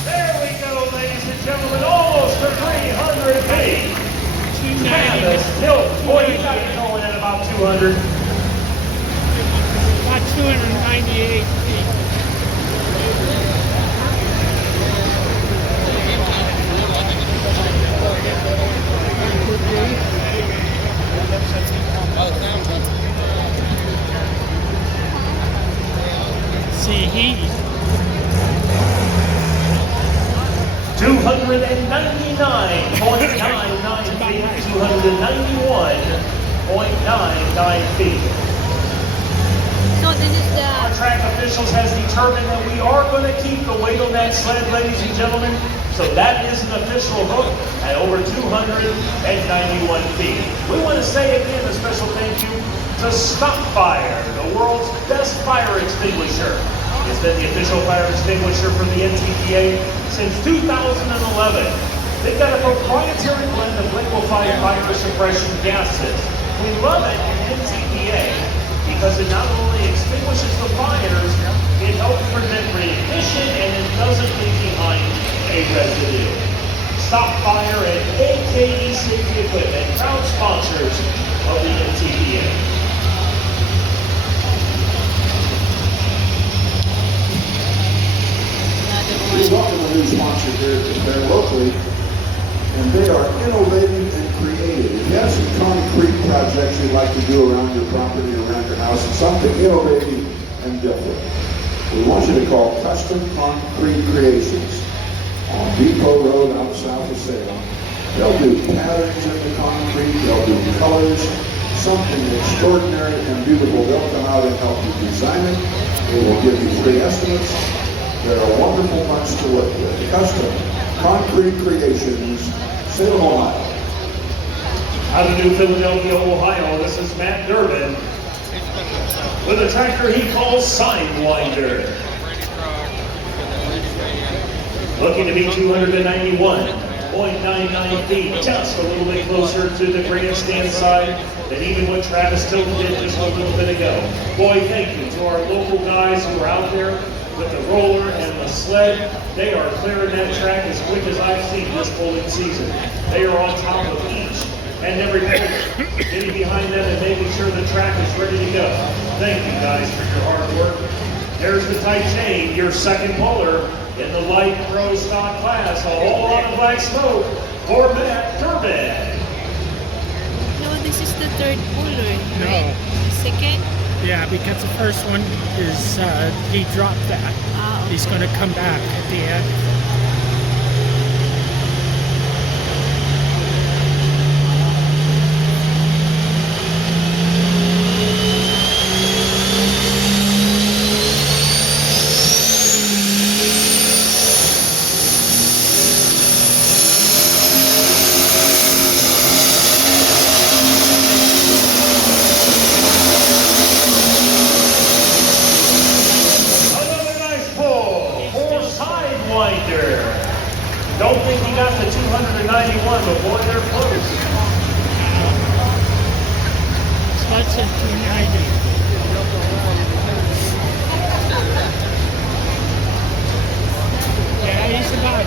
There we go, ladies and gentlemen, almost to 300 feet. Travis Tilton. Boy, you got it going at about 200. About 298 feet. See, he 299.99 feet, 291.99 feet. So this is Our the track officials has determined that we are going to keep the weight on that sled, ladies and gentlemen. So that is an official hook at over 291 feet. We want to say again a special thank you to Stop Fire, the world's best fire extinguisher. It's been the official fire extinguisher for the NTPA since 2011. They've got a proprietary blend of liquefied fire suppression gases. We love it in NTPA because it not only extinguishes the fires, it helps prevent reignition and doesn't leave behind a residue. Stop Fire and AKE Safety Equipment, proud sponsors of the NTPA. We welcome a new sponsor here at the fair locally, and they are innovative and creative. If you have some concrete projects you'd like to do around your property, around your house, something innovative and different, we want you to call Custom Concrete Creations on Depot Road out south of Salem. They'll do patterns in the concrete, they'll do colors, something extraordinary and beautiful. They'll come out and help you design it. They will give you free estimates. They're a wonderful bunch to work with. Custom Concrete Creations, Salem, Ohio. Out of New Philadelphia, Ohio, this is Matt Durbin with a tractor he calls Sidewinder. Looking to be 291.99 feet, just a little bit closer to the grandstand side than even what Travis Tilton did just a little bit ago. Boy, thank you to our local guys who are out there with the roller and the sled. They are clearing that track as quick as I've seen this bowling season. They are on top of each and every player, getting behind them and making sure the track is ready to go. Thank you guys for your hard work. There's the tight chain, your second bowler in the light pro stock class. A whole lot of black smoke for Matt Durbin. No, this is the third puller, right? No. Second? Yeah, because the first one is, he dropped that. Ah, He's going to come back at the end. Another nice pull for Sidewinder. Don't think he got the 291, but boy, they're close. So that's at 290. Yeah, he's about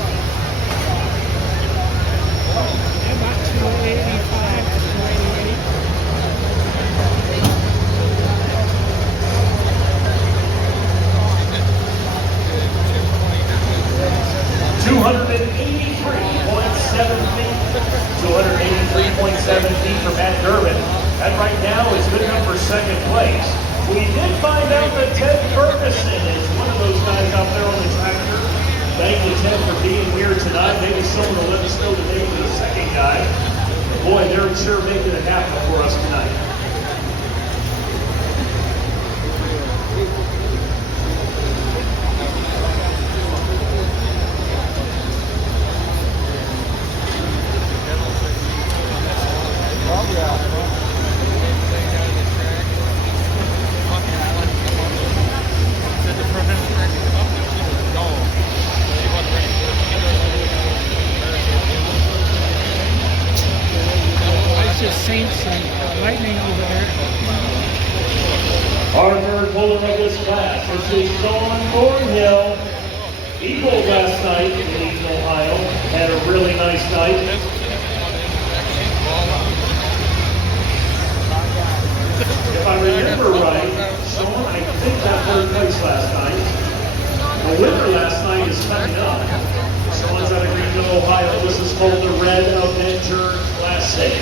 285, 288. 283.7 feet for Matt Durbin. That right now is good enough for second place. We did find out that Ted Ferguson is one of those guys out there on the tractor. Thank you, Ted, for being here tonight. Maybe someone will let us know the name of the second guy. Boy, they're sure making it happen for us tonight. It's just Saints and Lightning over there. Our third puller of this class, this is Sean Thornhill. Eagle last night in Eaton, Ohio. Had a really nice night. If I remember right, Sean, I think that third place last night. The winner last night is coming up. Sean's out of Greenville, Ohio. This is called the Red Avenger Classic.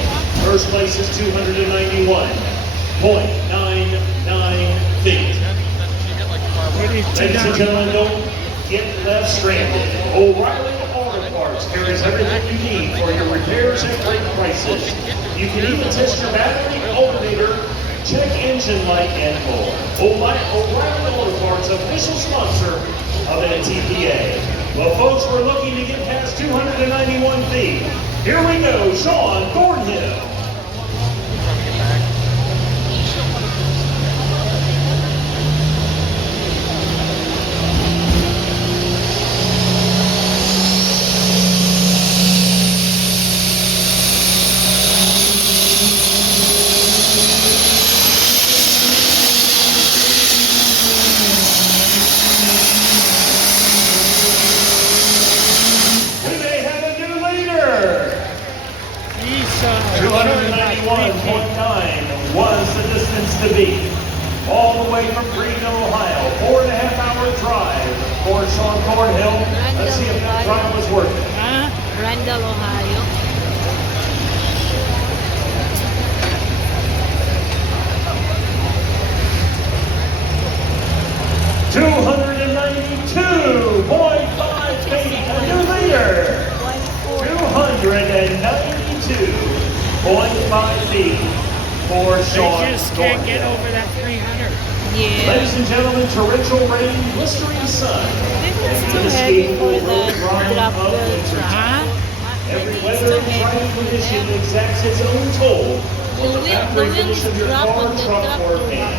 First place is 291.99 feet. Ladies and gentlemen, don't get left stranded. O'Reilly Auto Parts carries everything you need for your repairs at great prices. You can even test your battery, alternator, check engine light, and more. O'Reilly Auto Parts, official sponsor of NTPA. Well, folks, we're looking to get past 291 feet. Here we go, Sean Thornhill. to beat. All the way from Greenville, Ohio, 4.5-hour drive for Sean Thornhill. Let's see if that drive was worth it. Randall, Ohio. $292.5 feet, a new leader. 292.5 feet for Sean They just can't get Thornhill. over that 300. Yeah. Ladies and gentlemen, torrential rain, blistering sun. Maybe it's too heavy for the drop the Huh? Every weather and driving condition exacts its own toll on the factory finish of your car, truck, or van.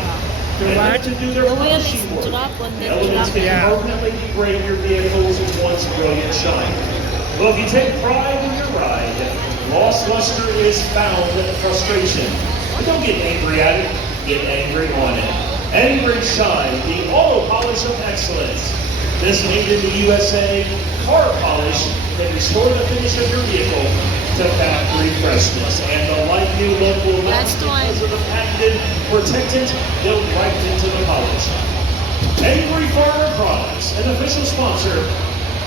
The And what? to do their The wheel is polishing work. drop on the Elements can Yeah. permanently degrade your vehicle's once brilliant shine. Well, if you take pride in your ride, lost luster is found frustration. But don't get angry at it, get angry on it. Angry Shine, the auto polish of excellence. This made in the USA car polish that restore the finish of your vehicle to factory freshness. And the light new look will last Last one. because of the patented protectant built right into the polish. Angry Farmer Products, an official sponsor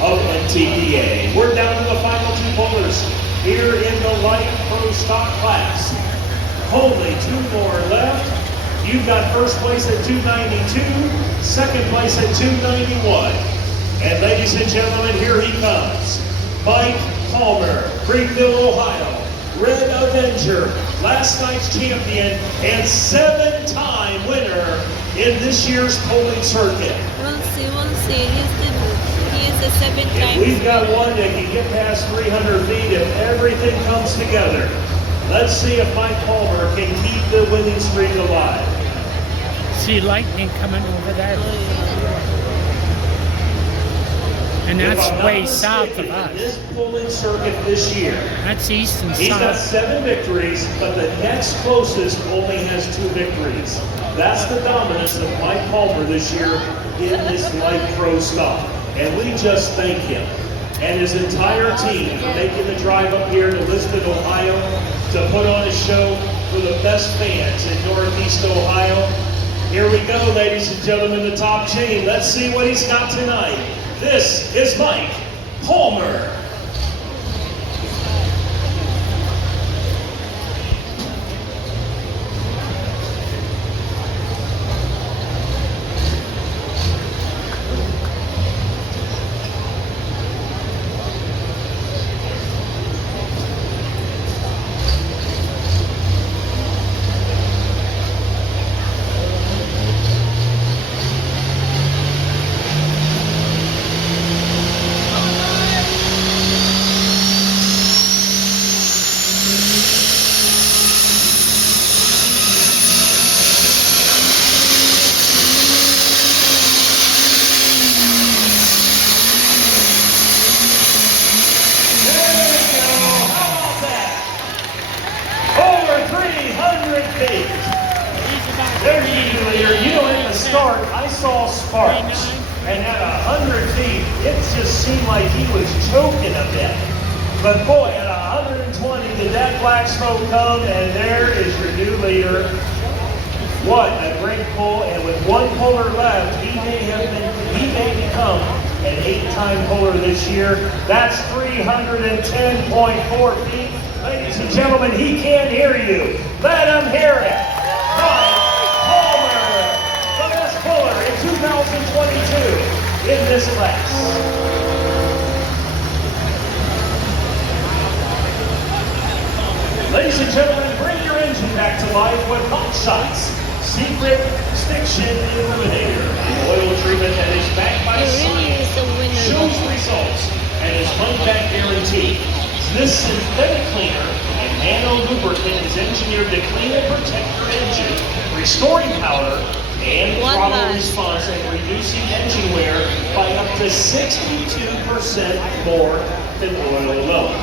of NTPA. We're down to the final two pullers here in the light pro stock class. Only two more left. You've got first place at 292, second place at 291. And ladies and gentlemen, here he comes. Mike Palmer, Greenville, Ohio. Red Avenger, last night's champion and 7-time winner in this year's polling circuit. We'll see, we'll see. He is a If 7-time. we've got one that can get past 300 feet if everything comes together. Let's see if Mike Palmer can keep the winning streak alive. See lightning coming over that. And If that's I'm not way south mistaken, of in us. this polling circuit this year, That's east and he's got south. 7 victories, but the next closest only has 2 victories. That's the dominance of Mike Palmer this year in this light pro stock. And we just thank him and his entire team for making the drive up here to Lisbon, Ohio to put on a show for the best fans in Northeast Ohio. Here we go, ladies and gentlemen, the top chain. Let's see what he's got tonight. This is Mike Palmer. There's you, leader. You know, at the start, I saw sparks. And at 100 feet, it just seemed like he was choking a bit. But boy, at 120, did that black smoke come, and there is your new leader. What a great pull, and with one puller left, he may become an 8-time puller this year. That's 310.4 feet. Ladies and gentlemen, he can't hear you. Let him hear it. Mike Palmer, the best puller in 2022 in this class. Ladies and gentlemen, bring your engine back to life with Hot Shots Secret Stiction Illuminator. The oil treatment that is backed by He really science is a winner. shows results and is money-back guaranteed. This synthetic cleaner and nano lubricant is engineered to clean and protect your engine, restoring power and One throttle last. response and reducing engine wear by up to 62% more than oil alone.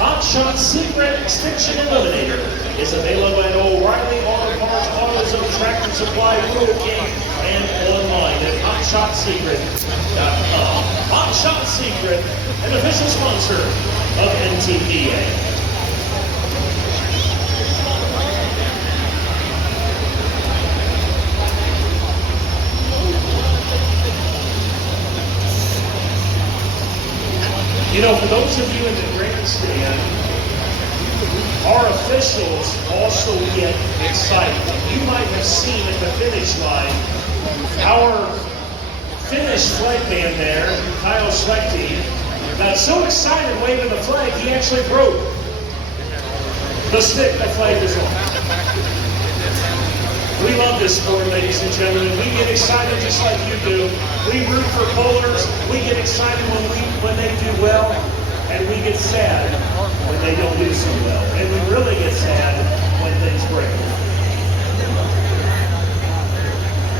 Hot Shot Secret Stiction Eliminator is available at O'Reilly Auto Parts, AutoZone, Tractor Supply, Rural King, and online at HotShotSecret.com. Hot Shot Secret, an official sponsor of NTPA. You know, for those of you in the grandstand, our officials also get excited. You might have seen at the finish line, our Finnish flag man there, Kyle Schlechte, got so excited waving the flag, he actually broke the stick the flag is on. We love this sport, ladies and gentlemen. We get excited just like you do. We root for bowlers. We get excited when they do well, and we get sad when they don't do so well. And we really get sad when things break.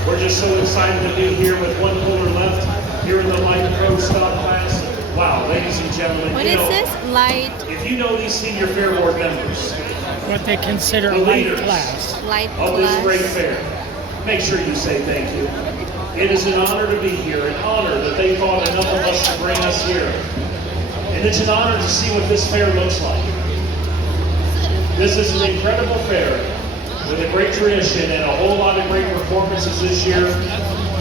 We're just so excited to be here with one bowler left here in the light pro stop class. Wow, ladies and gentlemen. What is this? Light If you know these senior fair board members, What they consider The light leaders. class. light of this great class. fair, make sure you say thank you. It is an honor to be here, an honor that they thought enough of us to bring us here. And it's an honor to see what this fair looks like. This is an incredible fair with a great tradition and a whole lot of great performances this year.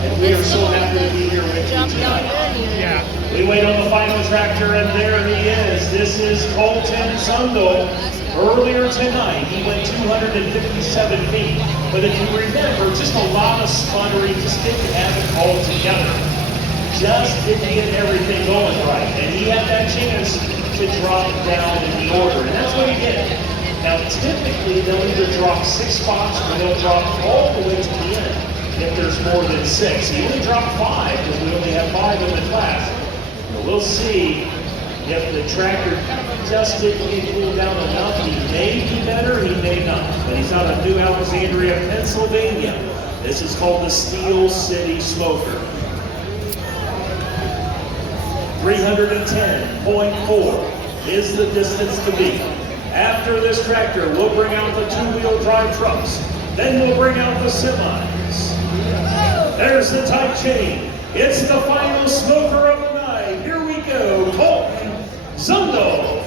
And we are so happy to be here with you Jump down tonight. earlier. Yeah. We wait on the final tractor, and there he is. This is Colton Sundell. Earlier tonight, he went 257 feet. But if you remember, just a lot of sputtering, just didn't have it all together. Just didn't get everything going right. And he had that chance to drop down in the order, and that's what he did. Now, typically, they'll either drop 6 spots or they'll drop all the way to the end if there's more than 6. He only dropped 5 because we only have 5 in the class. But we'll see if the tractor just didn't get cooled down enough. He may do better, he may not. But he's out of New Alexandria, Pennsylvania. This is called the Steel City Smoker. 310.4 is the distance to beat. After this tractor, we'll bring out the 2-wheel drive trucks. Then we'll bring out the semis. There's the tight chain. It's the final smoker of the night. Here we go, Colton Sundell.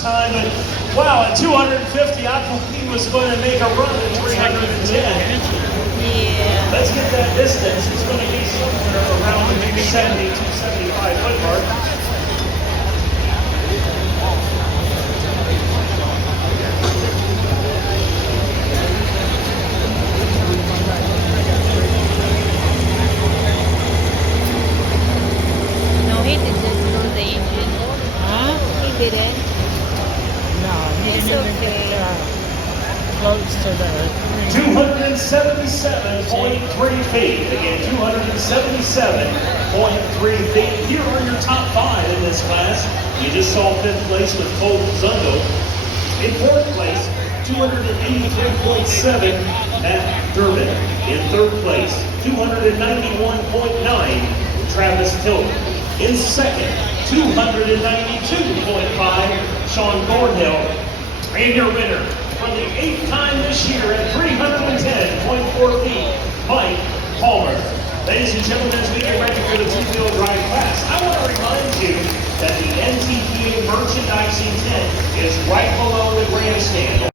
Time, and wow, at 250, I thought he was going to make a run at 310. Yeah. Let's get that distance. It's going to be somewhere around the 70 to 75 foot mark. No, he did just blow the engine. Huh? He didn't. No, he It's didn't even okay. get close to the 277.3 feet. Again, 277.3 feet. Here are your top 5 in this class. You just saw 5th place with Colton Sundell. In 4th place, 283.7, Matt Durbin. In 3rd place, 291.9, Travis Tilton. In 2nd, 292.5, Sean Thornhill. And your winner for the 8th time this year at 310.4 feet, Mike Palmer. Ladies and gentlemen, as we get ready for the 2-wheel drive class, I want to remind you that the NTPA merchandising tent is right below the grandstand.